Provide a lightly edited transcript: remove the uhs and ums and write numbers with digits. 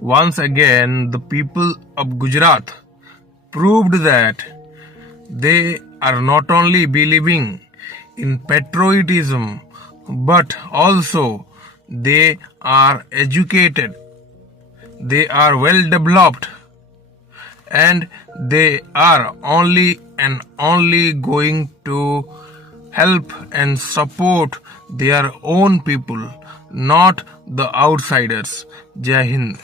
Once again, the people of Gujarat proved that they are not only believing in patriotism but also they are educated, they are well developed, and they are only and only going to help and support their own people, not the outsiders. Jai Hind.